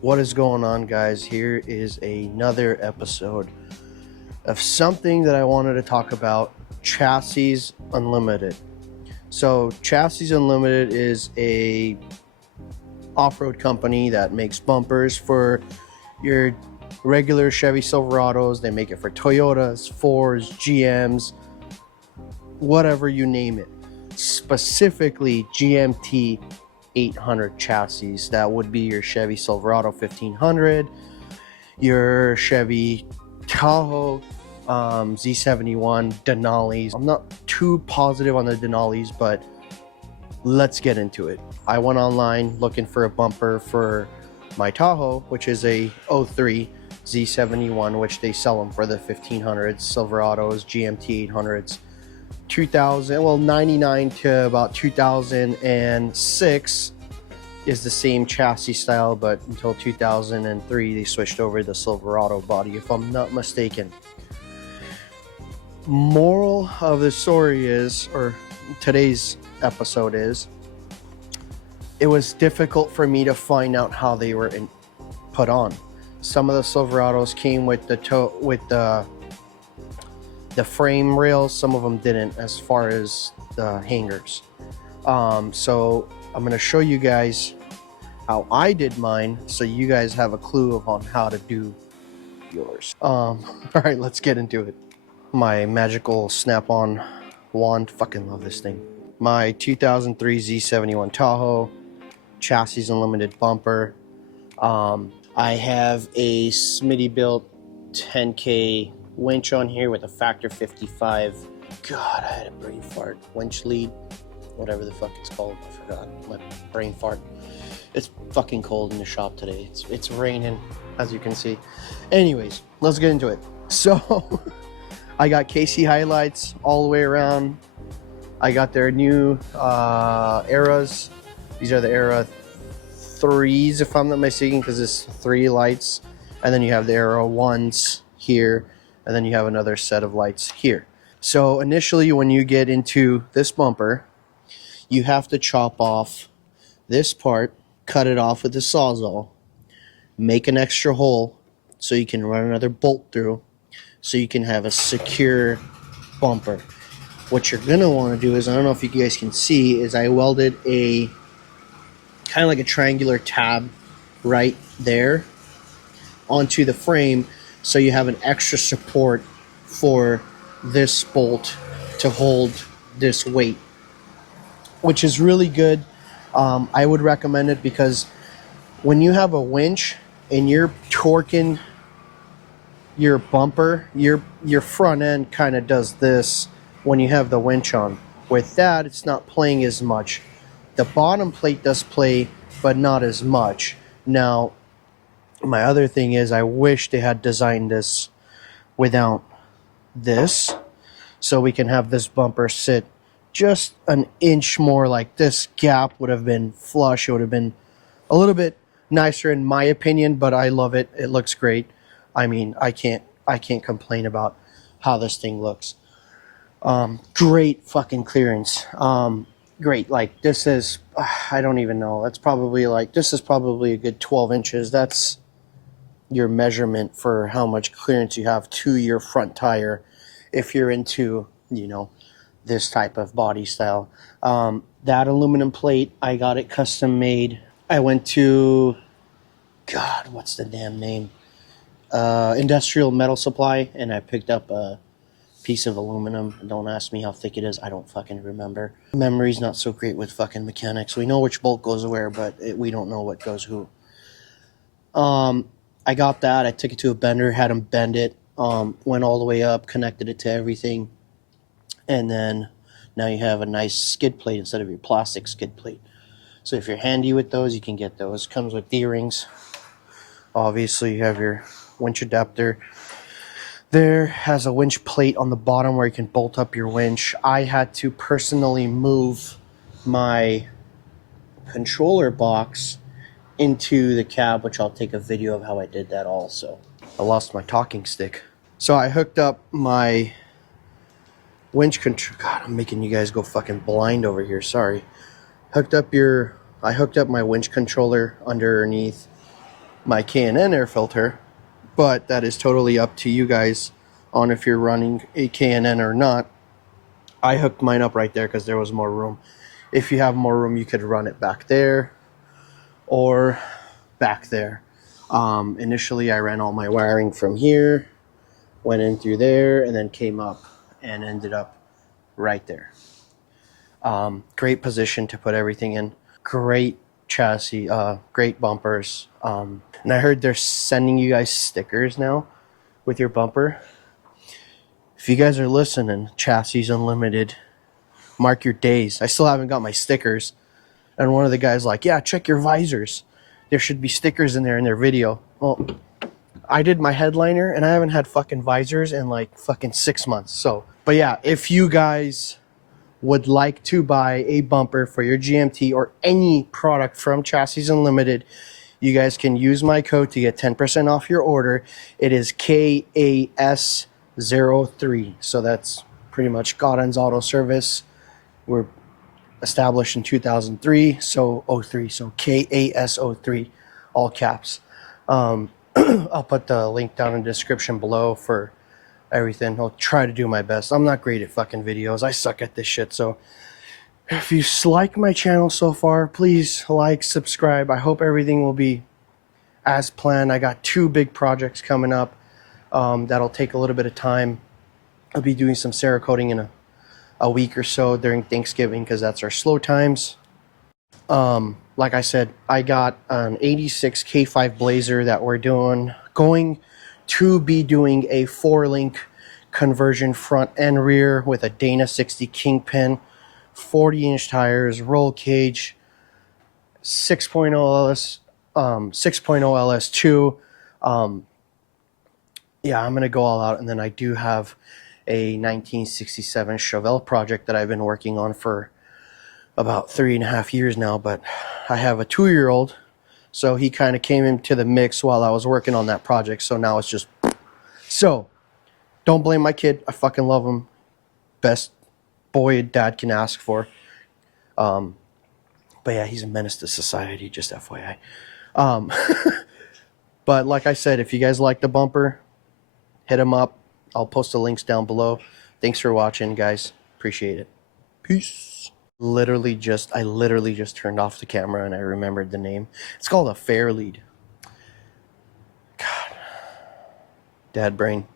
What is going on, guys? Here is another episode of something that I wanted to talk about: Chassis Unlimited. So Chassis Unlimited is a off-road company that makes bumpers for your regular Chevy Silverados. They make it for Toyotas, Fords, GMs, whatever you name it. Specifically GMT 800 chassis. That would be your Chevy Silverado 1500, your Chevy Tahoe, Z71, Denali's. I'm not too positive on the Denali's, but let's get into it. I went online looking for a bumper for my Tahoe, which is a 03 Z71, which they sell them for the 1500s, Silverados, GMT 800s. 99 to about 2006 is the same chassis style, but until 2003 they switched over the Silverado body, if I'm not mistaken. Moral of the story is, or today's episode is, it was difficult for me to find out how they were put on. Some of the Silverados came with the frame rails, some of them didn't, as far as the hangers. So I'm going to show you guys how I did mine, so you guys have a clue on how to do yours. All right, let's get into it. My magical snap-on wand, fucking love this thing. My 2003 Z71 Tahoe, Chassis Unlimited bumper. I have a Smitty built 10K winch on here with a factor 55. God, I had a brain fart. Winch lead, whatever the fuck it's called. I forgot. My brain fart. It's fucking cold in the shop today. It's raining, as you can see. Anyways, let's get into it. So, I got KC highlights all the way around. I got their new Eras. These are the Era 3s, if I'm not mistaken, because it's 3 lights. And then you have the Era 1s here. And then you have another set of lights here. So initially, when you get into this bumper, you have to chop off this part, cut it off with a Sawzall, make an extra hole so you can run another bolt through, so you can have a secure bumper. What you're gonna want to do is, I don't know if you guys can see, is I welded a kind of like a triangular tab right there onto the frame, so you have an extra support for this bolt to hold this weight, which is really good. I would recommend it, because when you have a winch and you're torquing your bumper, your front end kind of does this when you have the winch on. With that, it's not playing as much. The bottom plate does play, but not as much. Now, my other thing is, I wish they had designed this without this, so we can have this bumper sit just an inch more. Like, this gap would have been flush. It would have been a little bit nicer in my opinion, but I love it. It looks great. I mean, I can't complain about how this thing looks. Great fucking clearance. Great. Like, this is, I don't even know. That's probably like, this is probably a good 12 inches. That's your measurement for how much clearance you have to your front tire, if you're into, this type of body style. That aluminum plate, I got it custom made. I went to, God, what's the damn name? Industrial Metal Supply, and I picked up a piece of aluminum. Don't ask me how thick it is. I don't fucking remember. Memory's not so great with fucking mechanics. We know which bolt goes where, but we don't know what goes who. I got that. I took it to a bender, had him bend it, went all the way up, connected it to everything, and then now you have a nice skid plate instead of your plastic skid plate. So if you're handy with those, you can get those. Comes with D-rings. Obviously, you have your winch adapter. There has a winch plate on the bottom where you can bolt up your winch. I had to personally move my controller box into the cab, which I'll take a video of how I did that also. I lost my talking stick. So I hooked up my winch control. God, I'm making you guys go fucking blind over here. Sorry. I hooked up my winch controller underneath my K&N air filter, but that is totally up to you guys on if you're running a K&N or not. I hooked mine up right there because there was more room. If you have more room, you could run it back there or back there. Initially, I ran all my wiring from here, went in through there, and then came up and ended up right there. Great position to put everything in. Great chassis, great bumpers. And I heard they're sending you guys stickers now with your bumper. If you guys are listening, Chassis Unlimited, mark your days. I still haven't got my stickers. And one of the guys like, yeah, check your visors. There should be stickers in there in their video. Well, I did my headliner and I haven't had fucking visors in like fucking 6 months. So, but yeah, if you guys would like to buy a bumper for your GMT or any product from Chassis Unlimited, you guys can use my code to get 10% off your order. It is KAS03. So that's pretty much Godin's Auto Service. We're established in 2003, so 03, so KAS03, all caps. I'll put the link down in the description below for everything. I'll try to do my best. I'm not great at fucking videos. I suck at this shit. So if you like my channel so far, please like, subscribe. I hope everything will be as planned. I got 2 big projects coming up that'll take a little bit of time. I'll be doing some Cerakoting in a week or so during Thanksgiving because that's our slow times. Like I said, I got an 86 K5 Blazer that we're going to be doing a 4-link conversion front and rear with a Dana 60 Kingpin, 40-inch tires, roll cage, 6.0 LS, 6.0 LS2. Yeah, I'm gonna go all out, and then I do have a 1967 Chevelle project that I've been working on for about 3.5 years now, but I have a 2-year-old, so he kind of came into the mix while I was working on that project, so now it's just... So, don't blame my kid. I fucking love him. Best boy a dad can ask for. But yeah, he's a menace to society, just FYI. But like I said, if you guys like the bumper, hit him up. I'll post the links down below. Thanks for watching, guys. Appreciate it. Peace. I literally just turned off the camera and I remembered the name. It's called a Fairlead. God. Dad brain.